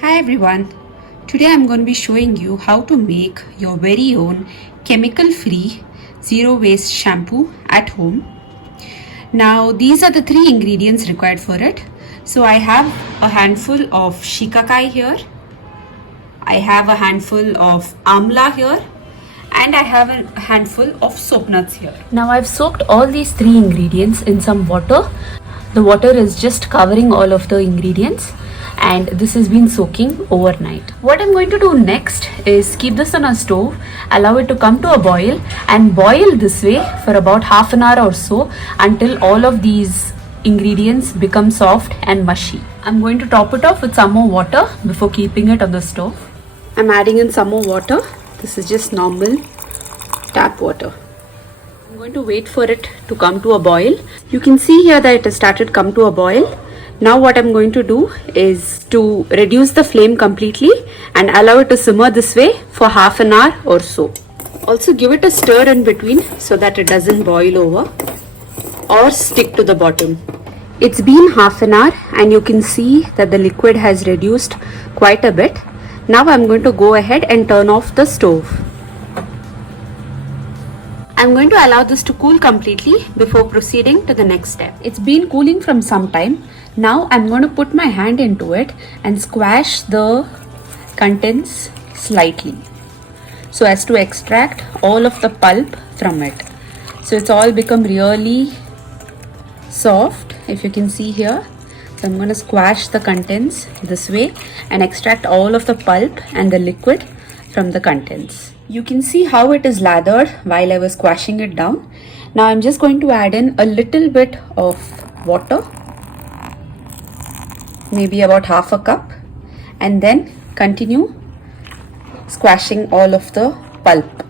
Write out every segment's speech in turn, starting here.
Hi everyone, today I'm going to be showing you how to make your very own chemical free zero waste shampoo at home. Now these are the three ingredients required for it. So I have a handful of shikakai here, I have a handful of amla here, and I have a handful of soap nuts here. Now I've soaked all these three ingredients in some water. The water is just covering all of the ingredients and this has been soaking overnight. What I'm going to do next is keep this on a stove, allow it to come to a boil and boil this way for about half an hour or so until all of these ingredients become soft and mushy. I'm going to top it off with some more water before keeping it on the stove. I'm adding in some more water. This is just normal tap water. I'm going to wait for it to come to a boil. You can see here that it has started come to a boil. Now what I'm going to do is to reduce the flame completely and allow it to simmer this way for half an hour or so. Also give it a stir in between so that it doesn't boil over or stick to the bottom. It's been half an hour and you can see that the liquid has reduced quite a bit. Now I'm going to go ahead and turn off the stove. I'm going to allow this to cool completely before proceeding to the next step. It's been cooling from some time. Now I'm going to put my hand into it and squash the contents slightly so as to extract all of the pulp from it. So it's all become really soft, if you can see here. So I'm going to squash the contents this way and extract all of the pulp and the liquid from the contents. You can see how it is lathered while I was squashing it down. Now I'm just going to add in a little bit of water, maybe about half a cup, and then continue squashing all of the pulp.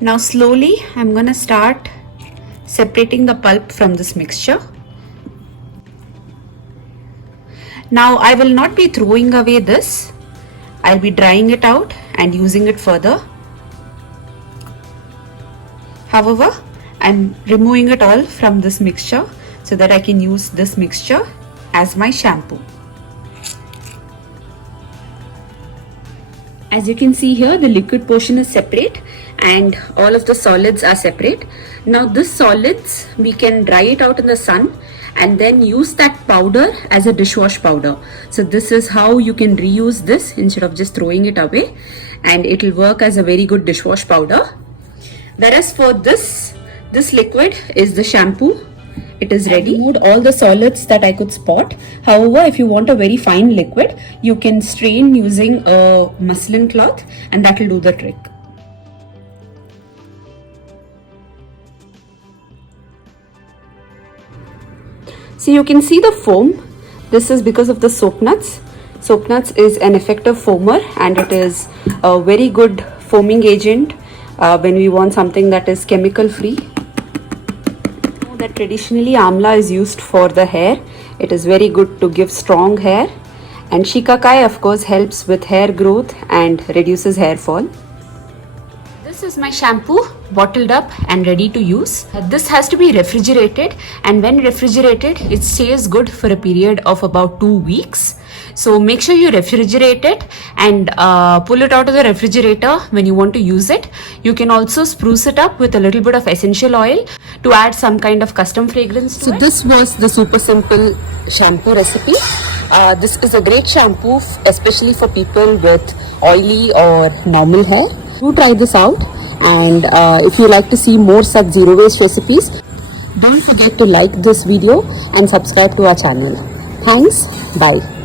Now slowly I'm going to start separating the pulp from this mixture. Now I will not be throwing away this. I'll be drying it out and using it further. However, I'm removing it all from this mixture so that I can use this mixture as my shampoo. As you can see here, the liquid portion is separate and all of the solids are separate. Now this solids, we can dry it out in the sun and then use that powder as a dishwash powder. So this is how you can reuse this instead of just throwing it away, and it will work as a very good dishwash powder. Whereas for this liquid is the shampoo. It is ready. I removed all the solids that I could spot. However, if you want a very fine liquid, you can strain using a muslin cloth and that will do the trick. So you can see the foam. This is because of the soap nuts. Soap nuts is an effective foamer and it is a very good foaming agent when we want something that is chemical free. That traditionally amla is used for the hair. It is very good to give strong hair, and shikakai of course helps with hair growth and reduces hair fall. This is my shampoo bottled up and ready to use. This has to be refrigerated, and when refrigerated it stays good for a period of about 2 weeks. So make sure you refrigerate it and pull it out of the refrigerator when you want to use it. You can also spruce it up with a little bit of essential oil to add some kind of custom fragrance to it. So this was the super simple shampoo recipe. This is a great shampoo especially for people with oily or normal hair. Do try this out, and if you like to see more such zero waste recipes, don't forget to like this video and subscribe to our channel. Thanks. Bye.